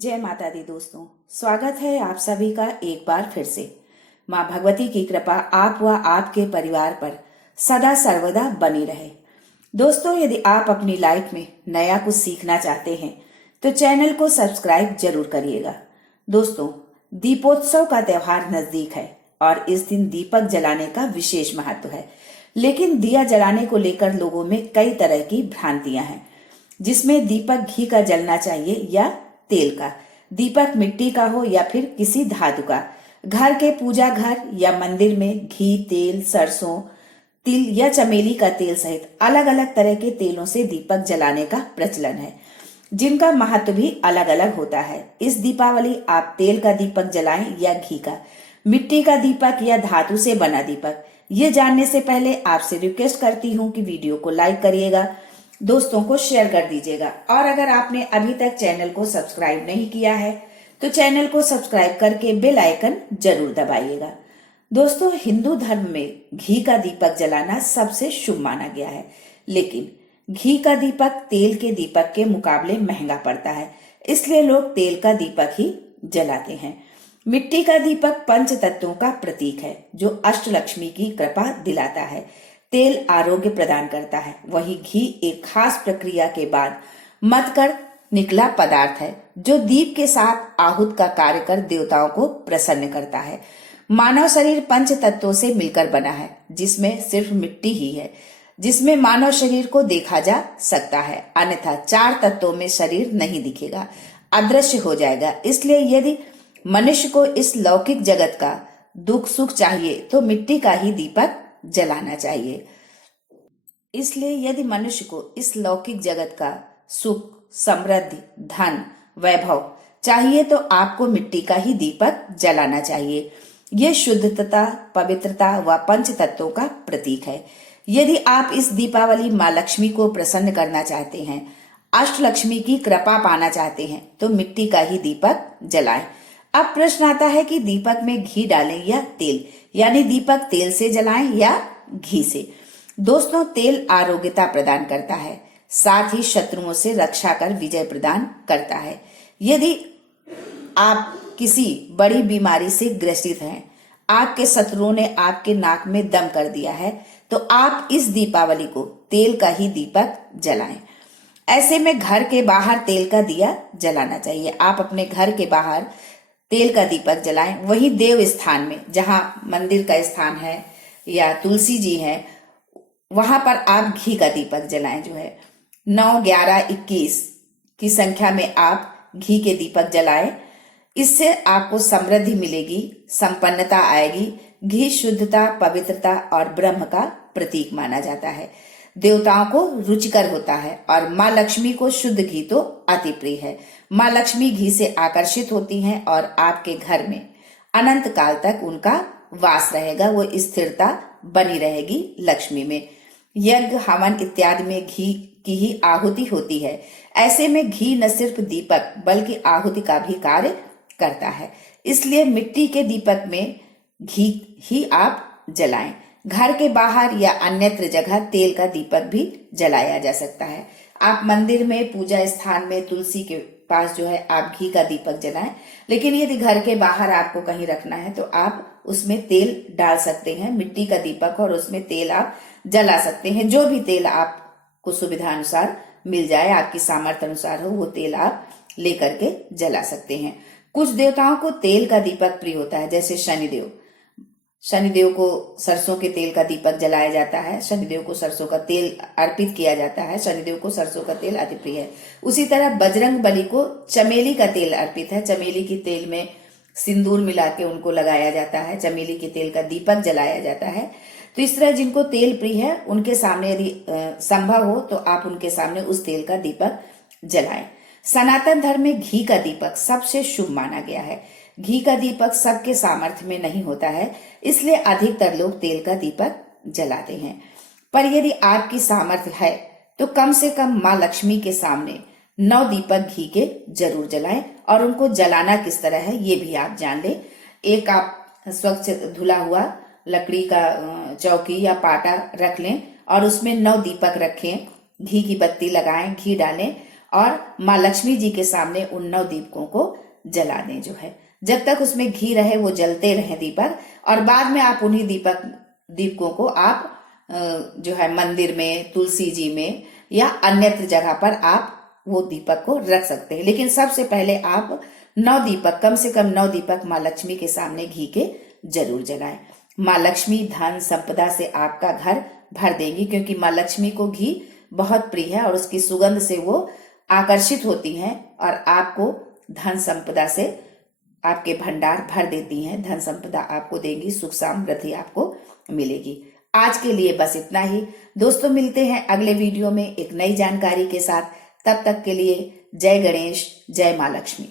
जय माता दी दोस्तों, स्वागत है आप सभी का एक बार फिर से। माँ भगवती की कृपा आप व आपके परिवार पर सदा सर्वदा बनी रहे। दोस्तों, यदि आप अपनी लाइफ में नया कुछ सीखना चाहते हैं तो चैनल को सब्सक्राइब जरूर करिएगा। दोस्तों, दीपोत्सव का त्योहार नजदीक है और इस दिन दीपक जलाने का विशेष महत्व है। लेकिन दिया जलाने को लेकर लोगों में कई तरह की भ्रांतियां हैं, जिसमें दीपक घी का जलना चाहिए या तेल का, दीपक मिट्टी का हो या फिर किसी धातु का। घर के पूजा घर या मंदिर में घी, तेल, सरसों, तिल या चमेली का तेल सहित अलग अलग तरह के तेलों से दीपक जलाने का प्रचलन है, जिनका महत्व भी अलग अलग होता है। इस दीपावली आप तेल का दीपक जलाएं या घी का, मिट्टी का दीपक या धातु से बना दीपक, ये जानने से पहले आपसे रिक्वेस्ट करती हूँ कि वीडियो को लाइक करिएगा, दोस्तों को शेयर कर दीजिएगा और अगर आपने अभी तक चैनल को सब्सक्राइब नहीं किया है तो चैनल को सब्सक्राइब करके बेल आइकन जरूर दबाइएगा। दोस्तों, हिंदू धर्म में घी का दीपक जलाना सबसे शुभ माना गया है, लेकिन घी का दीपक तेल के दीपक के मुकाबले महंगा पड़ता है, इसलिए लोग तेल का दीपक ही जलाते हैं। मिट्टी का दीपक पंच तत्वों का प्रतीक है जो अष्टलक्ष्मी की कृपा दिलाता है। तेल आरोग्य प्रदान करता है, वहीं घी एक खास प्रक्रिया के बाद मथकर निकला पदार्थ है जो दीप के साथ आहूत का कार्य कर देवताओं को प्रसन्न करता है। मानव शरीर पंच तत्वों से मिलकर बना है, जिसमें सिर्फ मिट्टी ही है जिसमें मानव शरीर को देखा जा सकता है, अन्यथा चार तत्वों में शरीर नहीं दिखेगा, अदृश्य हो जाएगा। इसलिए यदि मनुष्य को इस लौकिक जगत का दुख सुख चाहिए तो मिट्टी का ही दीपक जलाना चाहिए। इसलिए यदि मनुष्य को इस लौकिक जगत का सुख, समृद्धि, धन, वैभव चाहिए तो आपको मिट्टी का ही दीपक जलाना चाहिए। ये शुद्धता, पवित्रता व पंच तत्वों का प्रतीक है। यदि आप इस दीपावली माँ लक्ष्मी को प्रसन्न करना चाहते हैं, अष्टलक्ष्मी की कृपा पाना चाहते हैं तो मिट्टी का ही दीपक जलाएं। अब प्रश्न आता है कि दीपक में घी डालें या तेल, यानी दीपक तेल से जलाएं या घी से। दोस्तों, तेल आरोग्यता प्रदान करता है, साथ ही शत्रुओं से रक्षा कर विजय प्रदान करता है। यदि आप किसी बड़ी बीमारी से ग्रसित हैं, आपके शत्रुओं ने आपके नाक में दम कर दिया है, तो आप इस दीपावली को तेल का ही दीपक जलाएं। ऐसे में घर के बाहर तेल का दिया जलाना चाहिए। आप अपने घर के बाहर तेल का दीपक जलाएं, वही देव स्थान में, जहां मंदिर का स्थान है या तुलसी जी है, वहां पर आप घी का दीपक जलाएं। जो है 9, 11, 21 की संख्या में आप घी के दीपक जलाएं। इससे आपको समृद्धि मिलेगी, संपन्नता आएगी। घी शुद्धता, पवित्रता और ब्रह्म का प्रतीक माना जाता है, देवताओं को रुचिकर होता है और माँ लक्ष्मी को शुद्ध घी तो अति प्रिय है। माँ लक्ष्मी घी से आकर्षित होती हैं और आपके घर में अनंत काल तक उनका वास रहेगा, वो स्थिरता बनी रहेगी लक्ष्मी में। यज्ञ, हवन इत्यादि में घी की ही आहुति होती है। ऐसे में घी न सिर्फ दीपक बल्कि आहुति का भी कार्य करता है, इसलिए मिट्टी के दीपक में घी ही आप जलाएं। घर के बाहर या अन्यत्र जगह तेल का दीपक भी जलाया जा सकता है। आप मंदिर में, पूजा स्थान में, तुलसी के पास जो है आप घी का दीपक जलाएं। लेकिन यदि घर के बाहर आपको कहीं रखना है तो आप उसमें तेल डाल सकते हैं, मिट्टी का दीपक, और उसमें तेल आप जला सकते हैं। जो भी तेल आपको सुविधा अनुसार मिल जाए, आपकी सामर्थ्य अनुसार हो, वो तेल आप लेकर के जला सकते हैं। कुछ देवताओं को तेल का दीपक प्रिय होता है, जैसे शनिदेव। शनिदेव को सरसों के तेल का दीपक जलाया जाता है, शनिदेव को सरसों का तेल अर्पित किया जाता है, शनिदेव को सरसों का तेल अति प्रिय है। उसी तरह बजरंग बली को चमेली का तेल अर्पित है, चमेली के तेल में सिंदूर मिला के उनको लगाया जाता है, चमेली के तेल का दीपक जलाया जाता है। तो इस तरह जिनको तेल प्रिय है उनके सामने यदि संभव हो तो आप उनके सामने उस तेल का दीपक जलाएं। सनातन धर्म में घी का दीपक सबसे शुभ माना गया है। घी का दीपक सबके सामर्थ्य में नहीं होता है, इसलिए अधिकतर लोग तेल का दीपक जलाते हैं। पर यदि आपकी सामर्थ्य है तो कम से कम माँ लक्ष्मी के सामने 9 दीपक घी के जरूर जलाएं। और उनको जलाना किस तरह है ये भी आप जान लें। एक आप स्वच्छ धुला हुआ लकड़ी का चौकी या पाटा रख लें और उसमें 9 दीपक रखें, घी की बत्ती लगाएं, घी डालें और माँ लक्ष्मी जी के सामने उन 9 दीपकों को जला दें। जो है जब तक उसमें घी रहे वो जलते रहे दीपक, और बाद में आप उन्हीं दीपकों को आप जो है मंदिर में, तुलसी जी में या अन्यत्र जगह पर आप वो दीपक को रख सकते हैं। लेकिन सबसे पहले आप 9 दीपक, कम से कम 9 दीपक माँ लक्ष्मी के सामने घी के जरूर जलाएं। माँ लक्ष्मी धन संपदा से आपका घर भर देंगी, क्योंकि माँ लक्ष्मी को घी बहुत प्रिय है और उसकी सुगंध से वो आकर्षित होती हैं और आपको धन संपदा से आपके भंडार भर देती हैं। धन संपदा आपको देंगी, सुख समृद्धि आपको मिलेगी। आज के लिए बस इतना ही दोस्तों, मिलते हैं अगले वीडियो में एक नई जानकारी के साथ। तब तक के लिए जय गणेश, जय माँ लक्ष्मी।